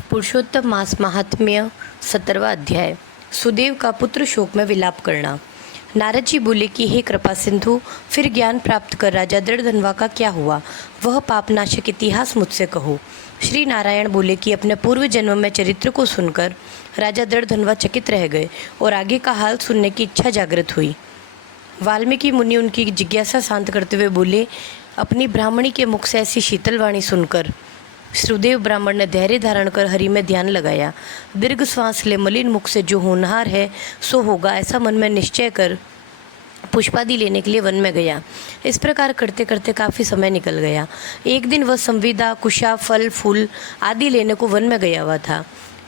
पुरुषोत्तम मास महात्म्य 17वां अध्याय। सुदेव का पुत्र शोक में विलाप करना। नारद जी बोले कि हे कृपा सिंधु, फिर ज्ञान प्राप्त कर राजा दृढ़धनवा का क्या हुआ, वह पापनाशक इतिहास मुझसे कहो। श्री नारायण बोले कि अपने पूर्व जन्म में चरित्र को सुनकर राजा दृढ़धनवा चकित रह गए और आगे का हाल सुनने की इच्छा जागृत हुई। वाल्मीकि मुनि उनकी जिज्ञासा शांत करते हुए बोले, अपनी ब्राह्मणी के मुख से ऐसी शीतल वाणी सुनकर सुदेव ब्राह्मण ने धैर्य धारण कर हरि में ध्यान लगाया। दीर्घ श्वास ले मलिन मुख से जो होनहार है सो होगा, ऐसा मन में निश्चय कर पुष्पादि लेने के लिए वन में गया। इस प्रकार करते करते काफ़ी समय निकल गया। एक दिन वह संविदा, कुशा, फल फूल आदि लेने को वन में गया हुआ था।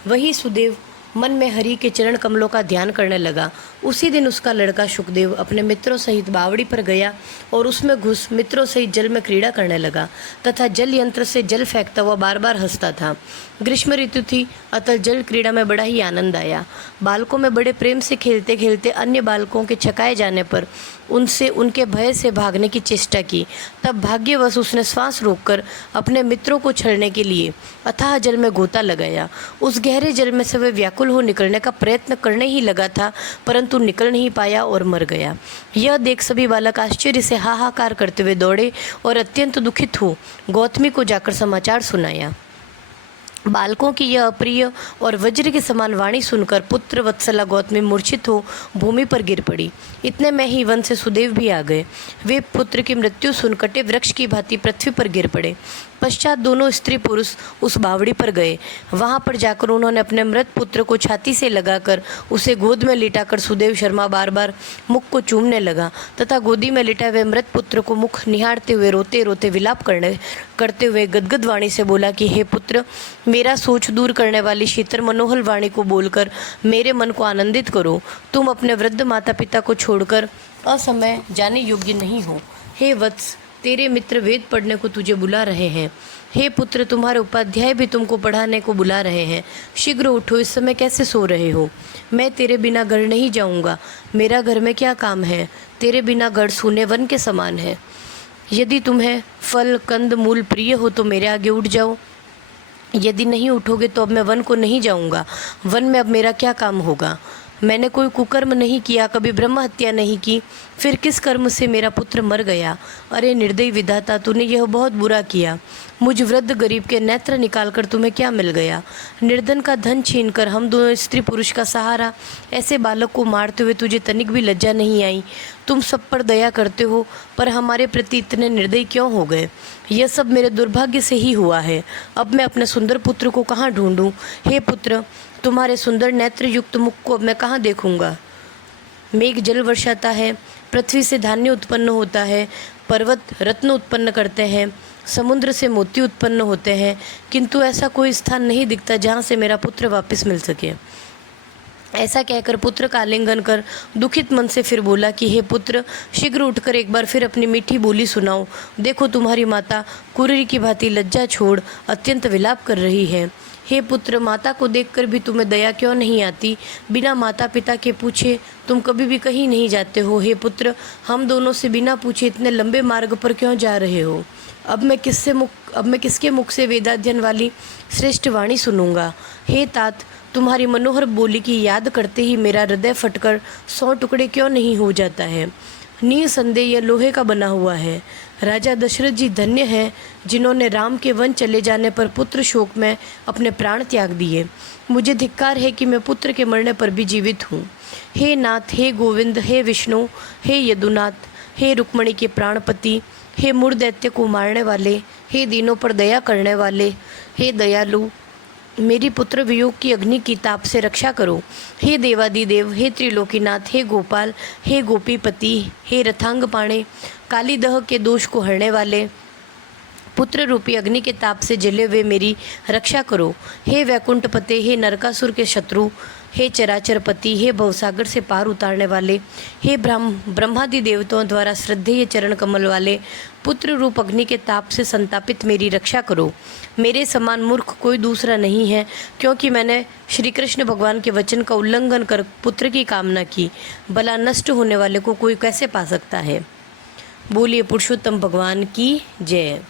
वही सुदेव मन में हरि के चरण कमलों का ध्यान करने लगा। उसी दिन उसका लड़का शुकदेव अपने मित्रों सहित बावड़ी पर गया और उसमें घुस मित्रों सहित जल में क्रीड़ा करने लगा तथा जल यंत्र से जल फेंकता हुआ बार बार हंसता था। ग्रीष्म ऋतु थी, अतः जल क्रीड़ा में बड़ा ही आनंद आया। बालकों में बड़े प्रेम से खेलते खेलते अन्य बालकों के छकाए जाने पर उनसे उनके भय से भागने की चेष्टा की। तब भाग्यवश उसने श्वास रोककर अपने मित्रों को छलने के लिए अथाह जल में गोता लगाया। उस गहरे जल में से वह व्याकुल हो निकलने का प्रयत्न करने ही लगा था, परंतु निकल नहीं पाया और मर गया। यह देख सभी बालक आश्चर्य से हाहाकार करते हुए दौड़े और अत्यंत दुखित हो गौतमी को जाकर समाचार सुनाया। बालकों की यह अप्रिय और वज्र के समान वाणी सुनकर पुत्र वत्सला गौतमी मूर्छित हो भूमि पर गिर पड़ी। इतने में ही वन से सुदेव भी आ गए। वे पुत्र की मृत्यु सुन कटे वृक्ष की भांति पृथ्वी पर गिर पड़े। पश्चात दोनों स्त्री पुरुष उस बावड़ी पर गए। वहां पर जाकर उन्होंने अपने मृत पुत्र को छाती से लगाकर उसे गोद में लिटाकर सुदेव शर्मा बार बार मुख को चूमने लगा तथा गोदी में लिटाए हुए मृत पुत्र को मुख निहारते हुए रोते रोते विलाप करते हुए गदगद वाणी से बोला कि हे पुत्र, मेरा सोच दूर करने वाली शीतल मनोहर वाणी को बोलकर मेरे मन को आनंदित करो। तुम अपने वृद्ध माता पिता को छोड़कर असमय जाने योग्य नहीं हो। हे वत्स, तेरे मित्र वेद पढ़ने को तुझे बुला रहे हैं। हे पुत्र, तुम्हारे उपाध्याय भी तुमको पढ़ाने को बुला रहे हैं। शीघ्र उठो, इस समय कैसे सो रहे हो? मैं तेरे बिना घर नहीं जाऊंगा। मेरा घर में क्या काम है? तेरे बिना घर सूने वन के समान है। यदि तुम्हें फल कंद मूल प्रिय हो तो मेरे आगे उठ जाओ। यदि नहीं उठोगे तो अब मैं वन को नहीं जाऊंगा। वन में अब मेरा क्या काम होगा? मैंने कोई कुकर्म नहीं किया, कभी ब्रह्म हत्या नहीं की, फिर किस कर्म से मेरा पुत्र मर गया? अरे निर्दयी विधाता, तूने यह बहुत बुरा किया। मुझ वृद्ध गरीब के नेत्र निकालकर तुम्हें क्या मिल गया? निर्धन का धन छीनकर हम दोनों स्त्री पुरुष का सहारा ऐसे बालक को मारते हुए तुझे तनिक भी लज्जा नहीं आई? तुम सब पर दया करते हो, पर हमारे प्रति इतने निर्दयी क्यों हो गए? यह सब मेरे दुर्भाग्य से ही हुआ है। अब मैं अपने सुंदर पुत्र को कहाँ ढूंढूं? हे पुत्र, तुम्हारे सुंदर नेत्र युक्त मुख को अब मैं कहाँ देखूंगा? मेघ जल वर्षाता है, पृथ्वी से धान्य उत्पन्न होता है, पर्वत रत्न उत्पन्न करते हैं, समुद्र से मोती उत्पन्न होते हैं, किंतु ऐसा कोई स्थान नहीं दिखता जहाँ से मेरा पुत्र वापस मिल सके। ऐसा कहकर पुत्र का आलिंगन कर दुखित मन से फिर बोला कि हे पुत्र, शीघ्र उठकर एक बार फिर अपनी मीठी बोली सुनाओ। देखो, तुम्हारी माता कुररी की भांति लज्जा छोड़ अत्यंत विलाप कर रही है। हे पुत्र, माता को देखकर भी तुम्हें दया क्यों नहीं आती? बिना माता पिता के पूछे तुम कभी भी कहीं नहीं जाते हो। हे पुत्र, हम दोनों से बिना पूछे इतने लंबे मार्ग पर क्यों जा रहे हो? अब मैं किसके मुख से वेदाध्ययन वाली श्रेष्ठ वाणी सुनूंगा? हे तात, तुम्हारी मनोहर बोली की याद करते ही मेरा हृदय फटकर 100 टुकड़े क्यों नहीं हो जाता है? निसंदेह यह लोहे का बना हुआ है। राजा दशरथ जी धन्य हैं जिन्होंने राम के वन चले जाने पर पुत्र शोक में अपने प्राण त्याग दिए। मुझे धिक्कार है कि मैं पुत्र के मरने पर भी जीवित हूँ। हे नाथ, हे गोविंद, हे विष्णु, हे यदुनाथ, हे रुक्मणी के प्राणपति, हे मूढ़ दैत्य को मारने वाले, हे दीनों पर दया करने वाले, हे दयालु, मेरी पुत्र वियोग की अग्नि की ताप से रक्षा करो। हे देवादिदेव, हे त्रिलोकीनाथ, हे गोपाल, हे गोपीपति, हे रथांग पाणे, कालीदह के दोष को हरने वाले, पुत्र रूपी अग्नि के ताप से जले हुए मेरी रक्षा करो। हे वैकुंठपते, हे नरकासुर के शत्रु, हे चराचरपति, हे भवसागर से पार उतारने वाले, हे ब्रह्मादि देवताओं द्वारा श्रद्धेय चरण कमल वाले, पुत्र रूप अग्नि के ताप से संतापित मेरी रक्षा करो। मेरे समान मूर्ख कोई दूसरा नहीं है, क्योंकि मैंने श्री कृष्ण भगवान के वचन का उल्लंघन कर पुत्र की कामना की। भला नष्ट होने वाले को कोई कैसे पा सकता है? बोलिए पुरुषोत्तम भगवान की जय।